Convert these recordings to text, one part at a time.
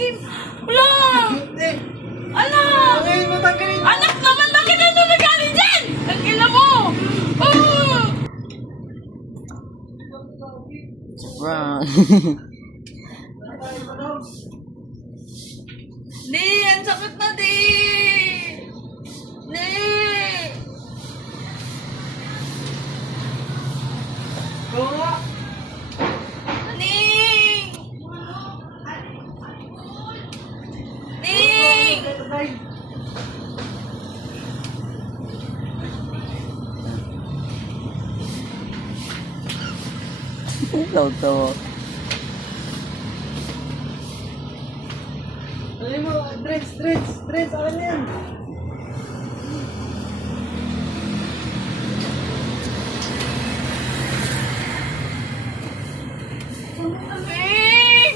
Kim. Wala! Anak! Anak naman! Bakit nandun nagaling dyan? Ang ina mo! Oh! Wow. Di! Ang sakit na, Di! Di! Ning! Ning! Tawa-tawa. Ano mo? Dress, alam mo yan. Ning!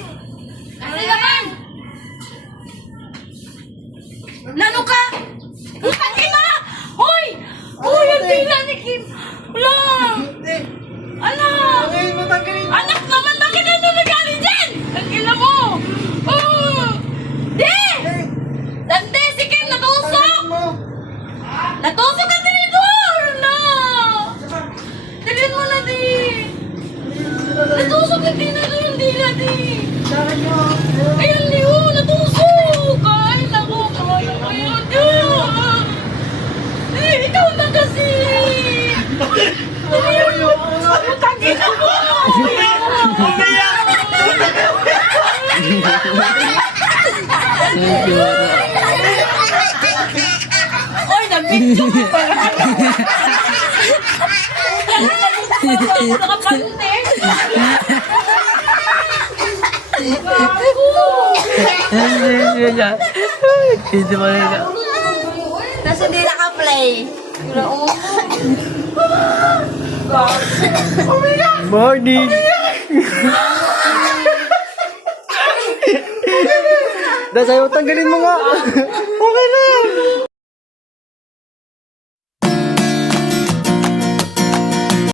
Ano naman? Lalo ka! Putang ina! Hoy! Hoy! Ang tila ni Kim! Wala! Anak! Anak naman! Bakit nandun nagaling dyan? Ang ina mo! Oh! Di! Dande! Si Kim natusok! Natusok ang tinidor! Na! Dalhin mo na, Di! Natusok ang tinidor yung dila, Di! Ayun, Leo! Natusok! Ay, naku! Kaya ko yun! Di! Ikaw na kasi! Putang ina mo! Oy, nag-video ka pa! Nakapante! Hindi mo rin. Tapos hindi naka-play. Morning! Dahil sa'yo, tanggalin mo nga!